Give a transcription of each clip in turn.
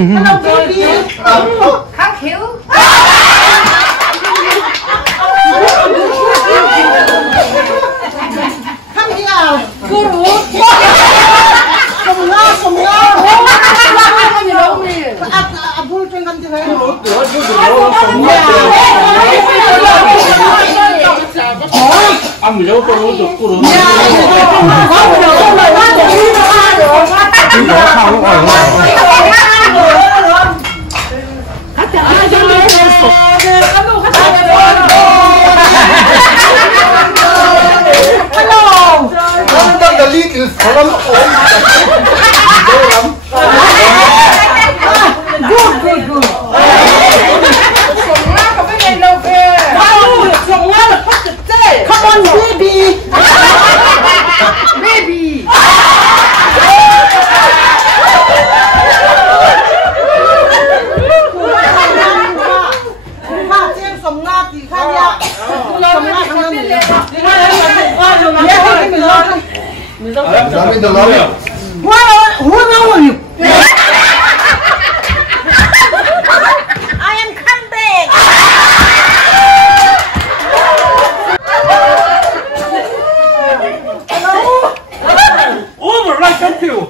Hello, baby. Thank you. Come here. Guru. Semua. Abul tinggal di mana? Ambil jauh untuk kurung. Come on, baby. Who are you? I am come back. Over like that too.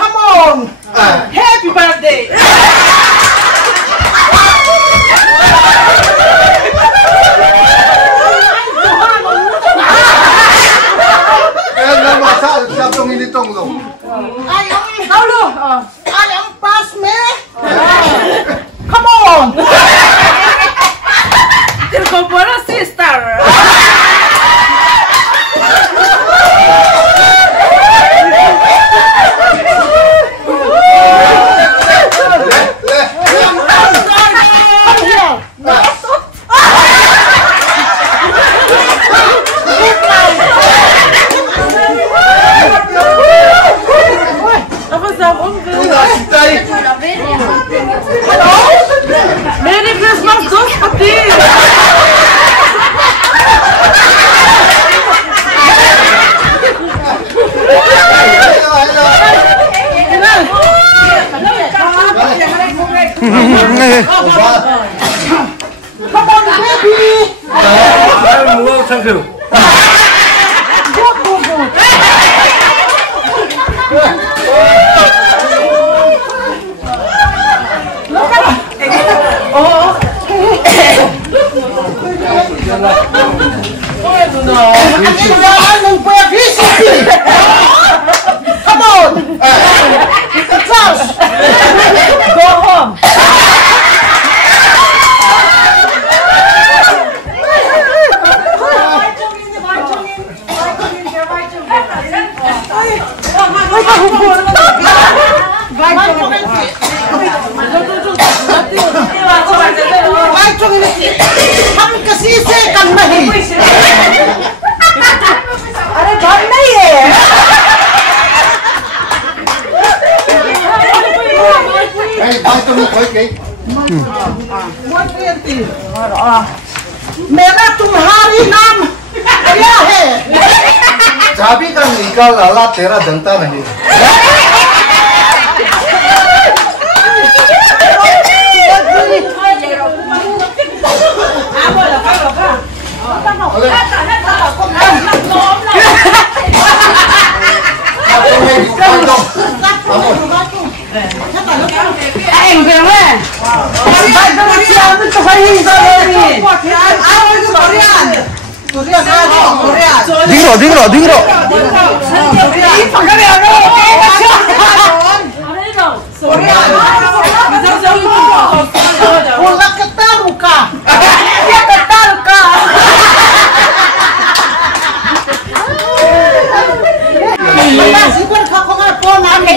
Come on. Happy birthday. I am past me. Come on. Sister. Merry Christmas, Ghost Party. Come on, baby. Well, thank you. Good. Come on. Josh. Go home. हम किसी से कम नहीं अरे घर नहीं है मेरा तुम्हारी नाम क्या है चाबी का निकाल लाला तेरा जनता नहीं Anh về về. 딩러 Bola ketaruka. Masih berkakak pon ami.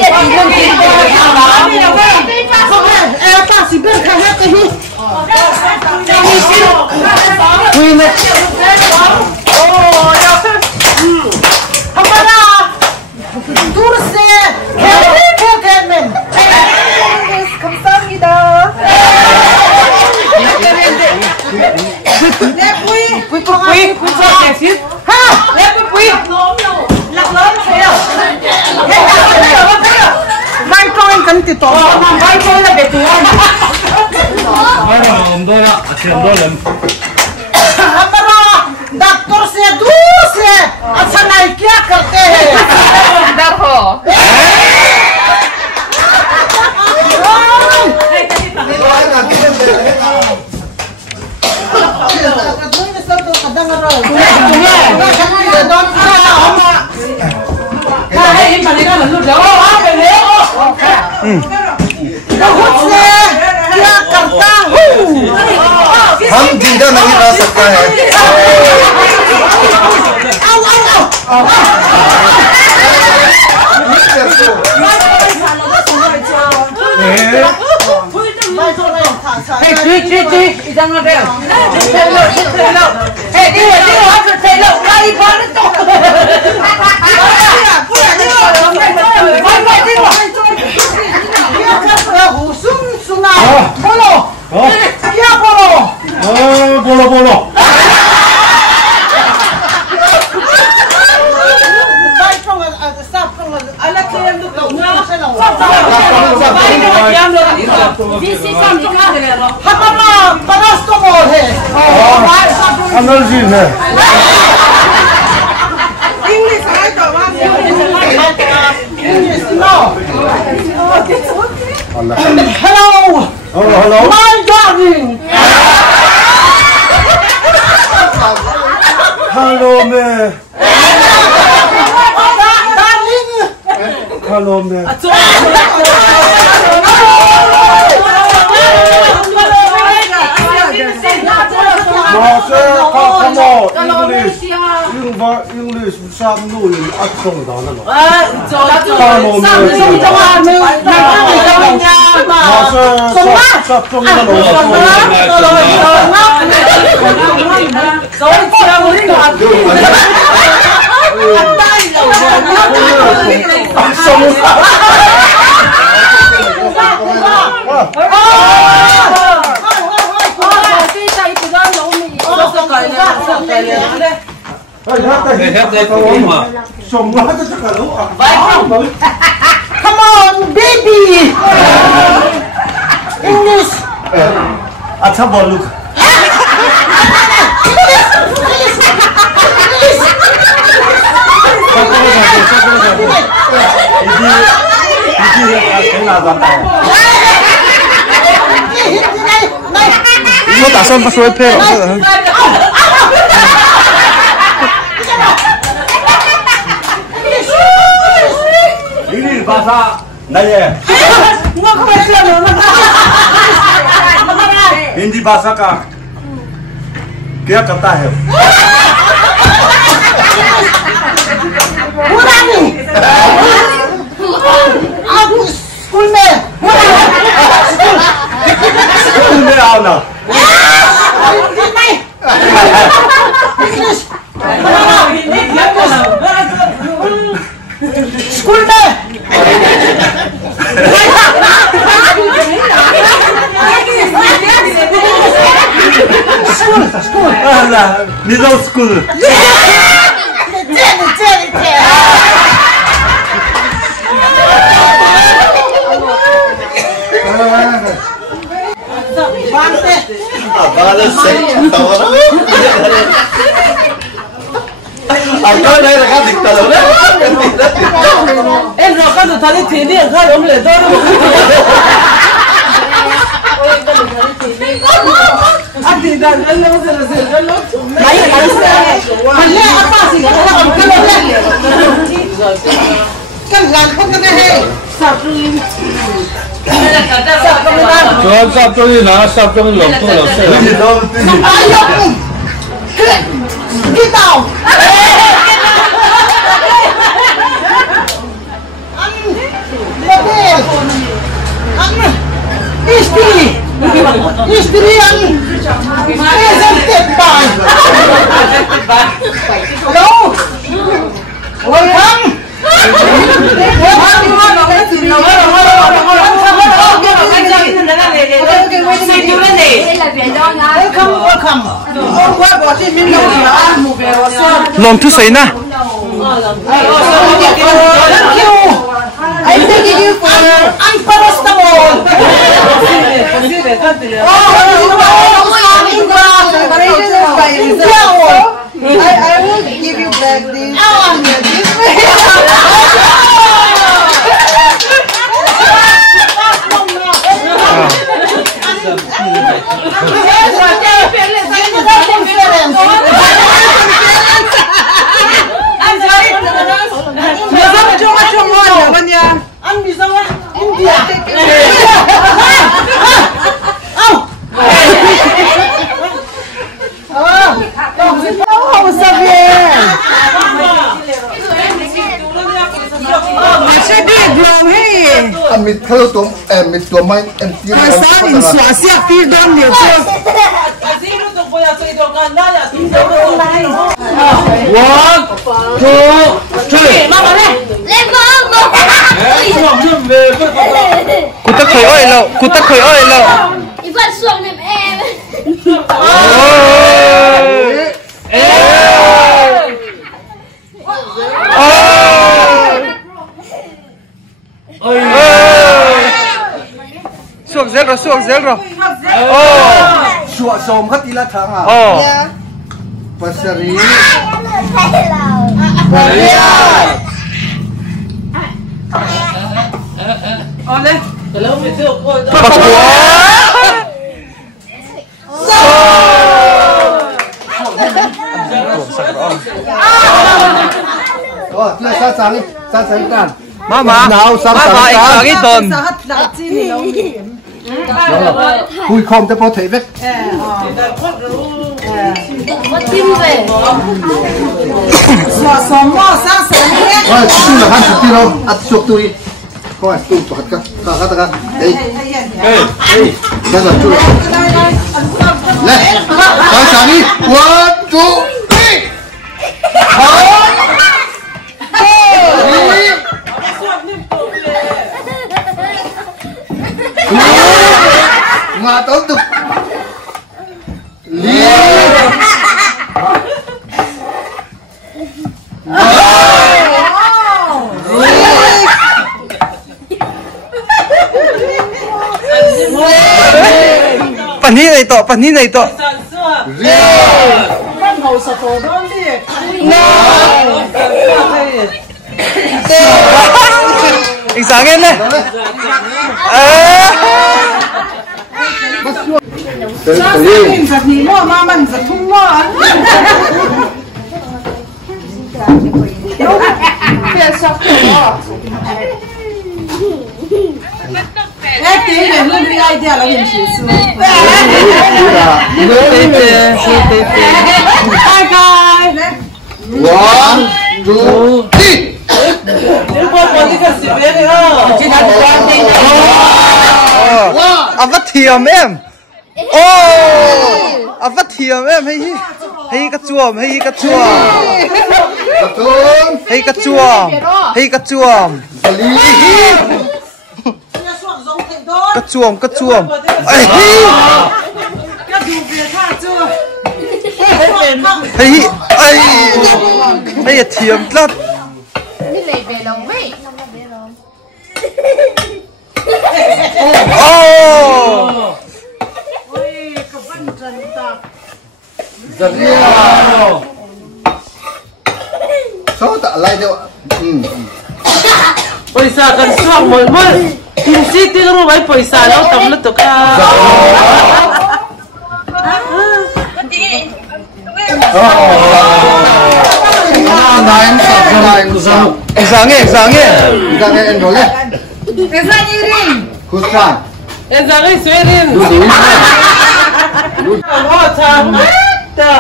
Pasti berkakak ini. Hamada. Turse. Kelmen. 감사합니다. Quý cho kẻ xít. Ha, lép quý. Lạc lớn thấy đâu? Vai trôi cần thì tổ. Vai trôi là để tụi anh. Mai là ông tôi ạ, tiền tôi lần. हमारा डॉक्टर से दूर से अच्छा नहीं क्या करते हैं Đau khổ. क्या करता हूँ हम जिंदा नहीं रह सकता है Đi, ra ngoài đây. Thầy lộ. Hey, đi rồi, thầy lộ, ra đi qua nó tổ. Bolo. Analysis है. Hello, my darling. Hello man. Darling. Hello man. Come on, English, sắp nuôi ắt không đó nữa. Sắp trong nó Come on, baby. English. अच्छा बोलू. 이거 나선 파스 웹해 Ini bahasa Naya. Hindi भाषा का क्या करता है? स्कूल में स्कूल में आओ ना. स्कूल में Middle school. Ở đây là các dịch tờ đấy. Em rồi con được thấy thì điện khai đúng để tôi anh thì đang ăn lâu rồi lấy xe mình lấy apa sih kan gan không cái này sắp Sắp cho đi nào, sắp cho đi lồng tôi là xe. đi tàu istri yang presented by hello welcome Long thu sấy na. I'm taking you for unforestable. I will give you back this. Mit hello tom mit tom mai and you Xóa xia phi đơn nhiều chưa? 1, 2, 3. Cú tắc khởi ơi lậu, cú tắc khởi ơi lậu. Vẫn xuống em em. Xuống dễ rồi, xuống dễ rồi. Sua som khat ila thang à. Pasari. Dia sang kan. Mama, Nào sang mama sang. ít tuần. Cùi không te po thei vek. Tim về. Xóa mò sang sáng hết. Oi, tu la han tu lo at sok tu. Coi tu tu hat ka. Ka. Ei. Ka tu. Le. Sang sang ni. 1, 2, 3. Nga tao tu. Pan ni này to. Anh sáng em đây. Mình giật nhí mua mà mình giật thung mua. Ê tí để hơn đi idea là hình chữ xưa. Bye guys. 1, 2, 3. À vắt thiềm em. À vắt thiềm em hay cái chuồng hay cái chuồng Betul. hay cái chuồng hay cái chuồng cái chuồng ấy hay hay thiềm lắm. Như này về lòng vậy. Sao tak lai dia. Paisa kan suang mo mo. Tin city mo bay paisa lo tam lo to ka. Nine sang. Sáng nghe Jangan endol ya. Pesa nyiring. Kuskan. En zangai swerin. Oh ta. Ta.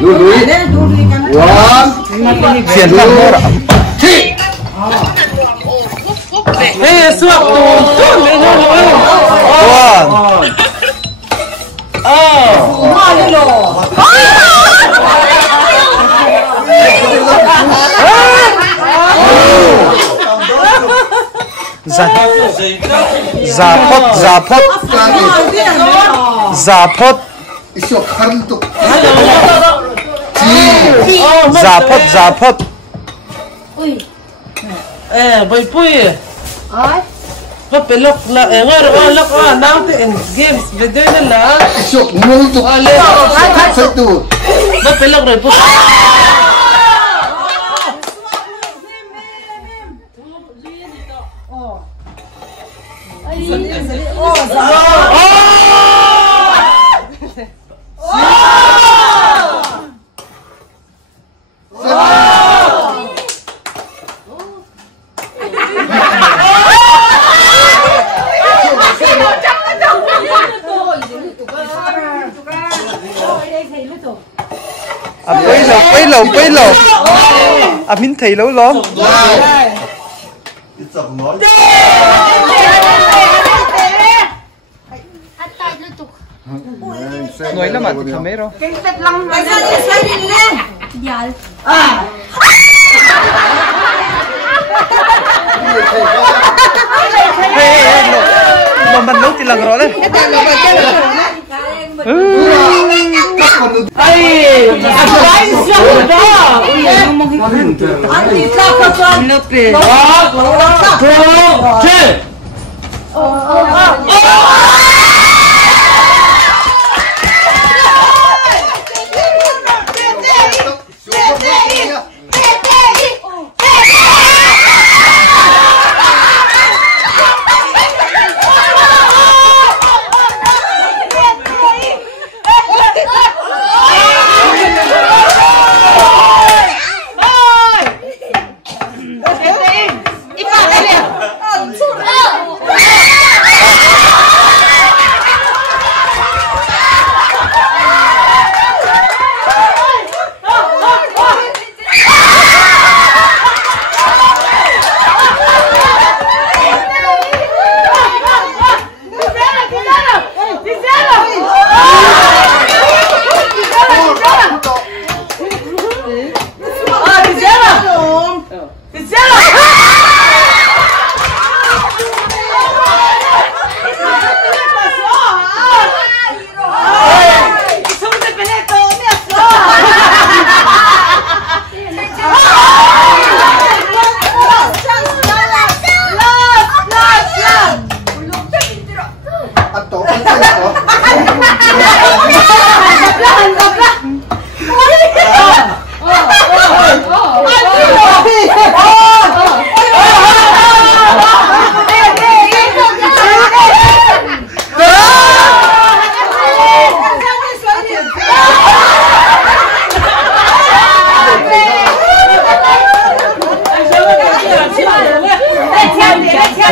Dulu. 1, phiền lắm thôi ạ. 3. Hey suak tu. Tu me no lo. Mua đi lò. Zapot. Isok harantuk. Zapot. Ui. Bơi pui. Ôi. Có phải lọc là lọc nào thì games video này là. Isok multuk. Satu. Có phải lọc rồi pui. Bây lâu. Mình thấy lâu lắm. Nói lắm mà không mấy đâu. Lo mình nấu thì lần rồi đấy.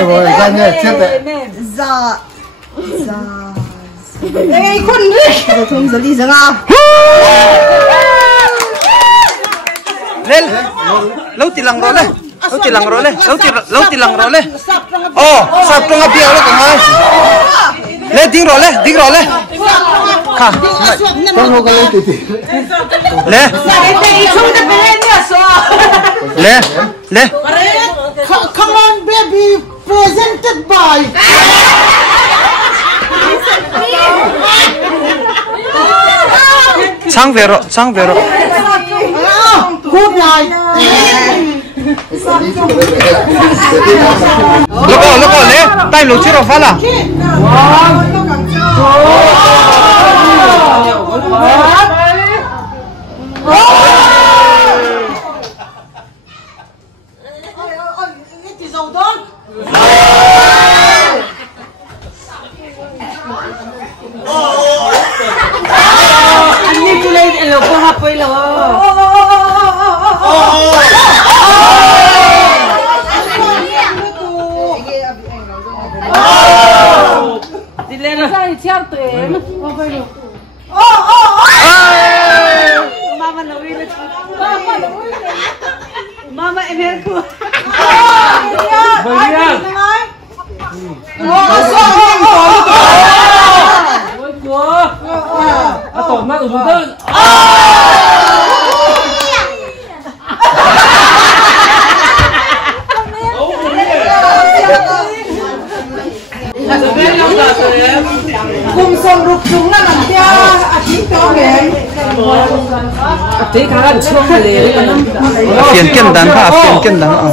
Rồi ra nghe chết đấy. Dạ. Ê, con đi. Rồi không giờ đi ra nào. Lên. Lâu thì lần rồi lên. Lâu thì lần rồi lên. Sắp trong cái biểu đó cả hai. Lên tiếng rồi lên. Khá. Con không có lên tí. Lên. Lên. Come on, baby. Presented by. Sang vero. Good night. Loco, le. Tai lo chiro fala. Mama em hết cô. rục chúng là làm kia chỉ cho nghề chỉ khá là chung để phiền kiên đàn pha phiền kiên đàn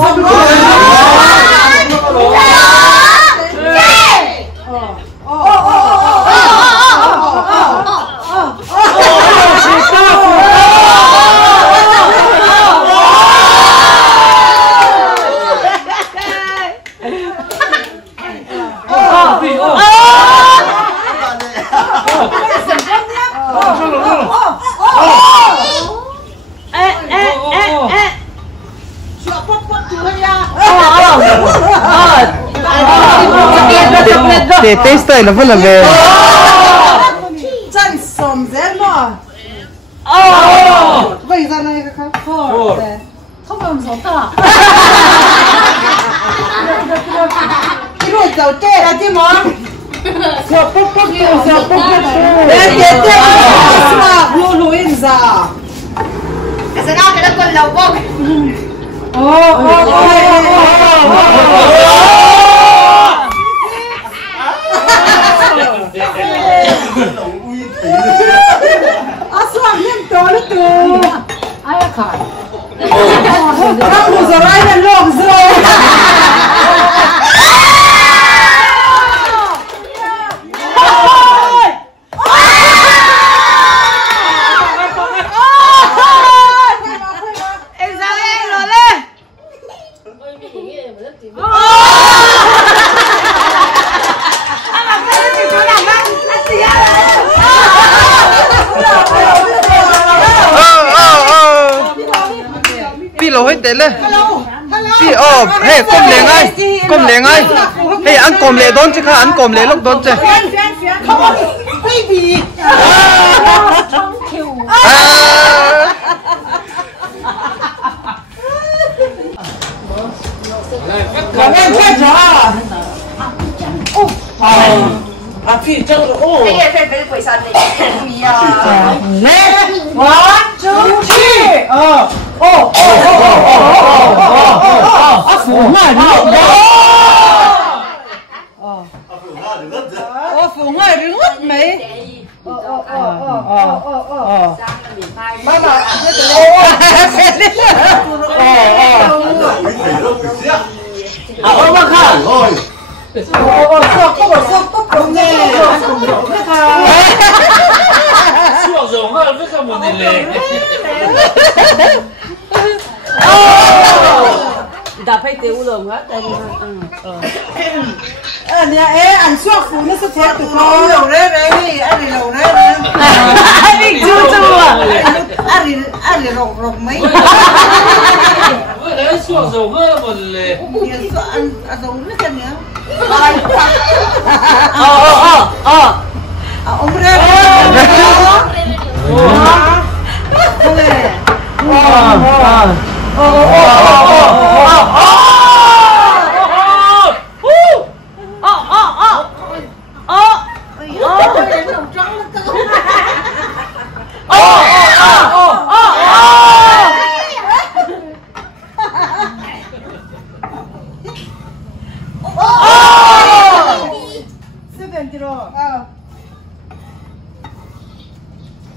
để taste là vẫn là về chân sòm dễ mà vậy ra này không không làm gì cả cái đồ dầu tê là chứ mà dầu bốc để tê mà lu in ra cái sẽ nào cái đó còn lâu không Aswan yang tol tu. Ayah kan. Kamu zerai dan log zerai. lô hết đấy lên đi hey côm lẹ ngay hey ăn côm lẹ đón chứ không ăn côm lẹ lúc đón chứ baby làm em chết rồi à phi chân rồi cái gì phải quay sang đây lên 1 2 3 phủ ngay phủ ngay đứng mất mấy đã phải tiêu lượng hết đây nhà em ăn suốt phụ nó sẽ theo tụi con lẩu đấy đấy ăn thì lẩu đấy anh đi chưa chưa ăn thì lẩu mấy cái suốt dầu hơn một lệ ăn dầu nước chân nhá ông đây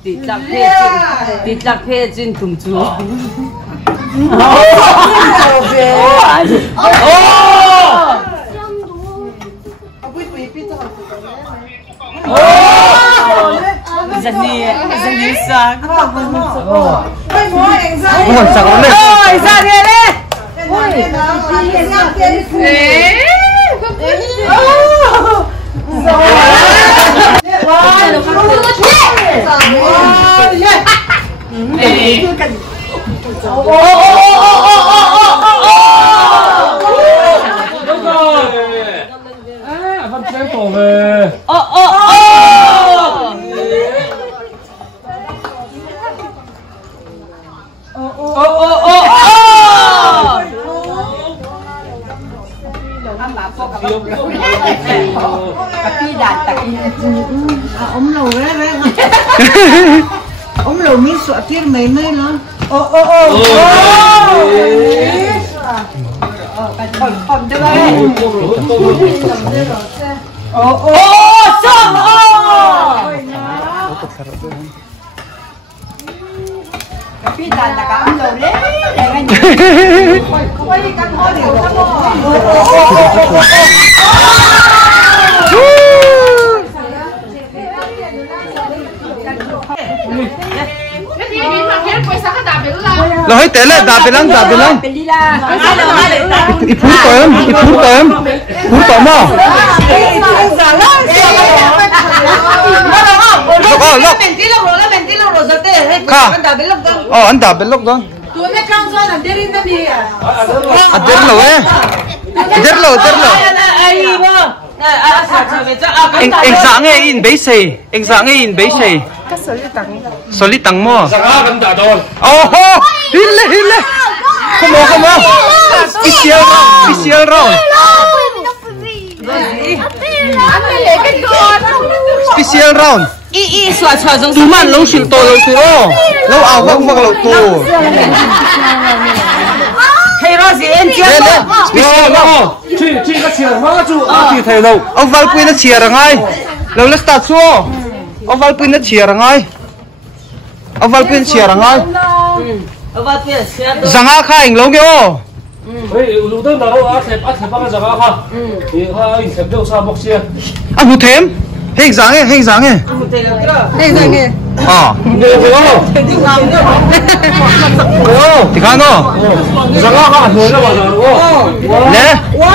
đi chặt phê trên thùng chú dân đi sang bây mua anh ra còn chẳng lên ôi ra đi đi đúng rồi phân phép tổ về ông lẩu đấy ông lẩu mi sọ tiết mấy mấy nó còn đây xong lo hết té lại đạp về lăng ít phút tới em phút tới mà anh đạp bên lốc đó anh sáng nghe in bấy xì xử lý tăng mua Giang á cầm trả đồn. oh hile come on special round special round tu man lâu xịn to lâu tu lâu ảo vong lâu tu Hay rồi gì em chưa? special round Chị cái chiều má chú thì thầy đâu. ông Val Pui nó chia ra ngay lâu let's start so ông Val Pui nó chia ra ngay ông Val Pui chia ra ngay Zanga khai anh lâu kêu Ê, lúc đó đâu á thẹp bắt cái giang á ha. Thì hai thẹp đâu sao bọc xe. anh hút thêm hình dáng ấy à thì khá nó Giang á ha thôi là vào rồi. nè 1,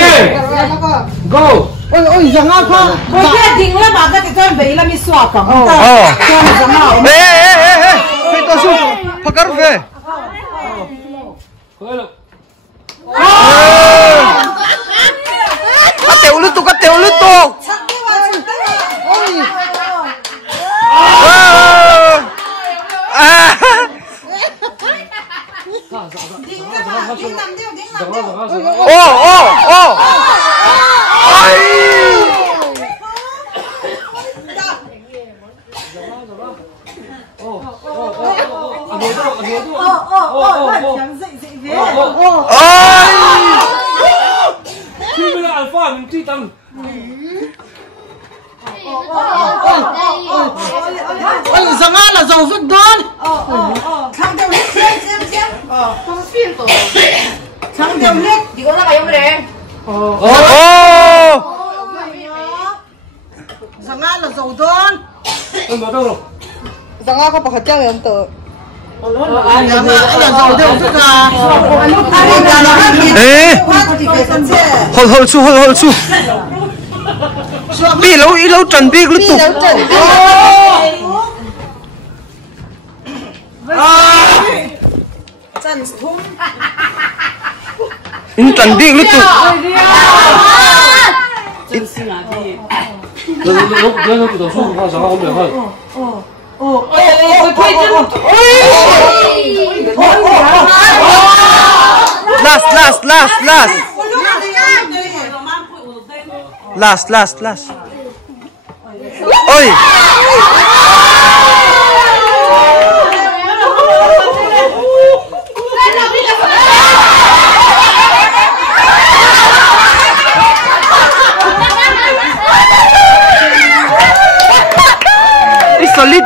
2, 3, go. ôi rằng à con cái tiếng là mà cái con về là mi xoa cầm ê phải to su pakar về cắt tiểu lứt tục ô Khi bây giờ alpha mình truy tầm. ôi rằng à là giàu rất đón thằng đầu hết xem thằng đầu hết thì có ra cái ông này rằng à là giàu đón Em bảo đâu rồi? rằng à có phải chơi em tự rằng à là giàu đâu tức là ê hold su bị lâu trần bị lứt tục trần bị lứt tục lúc đầu xuống qua giang á không được hơn. last ôi solid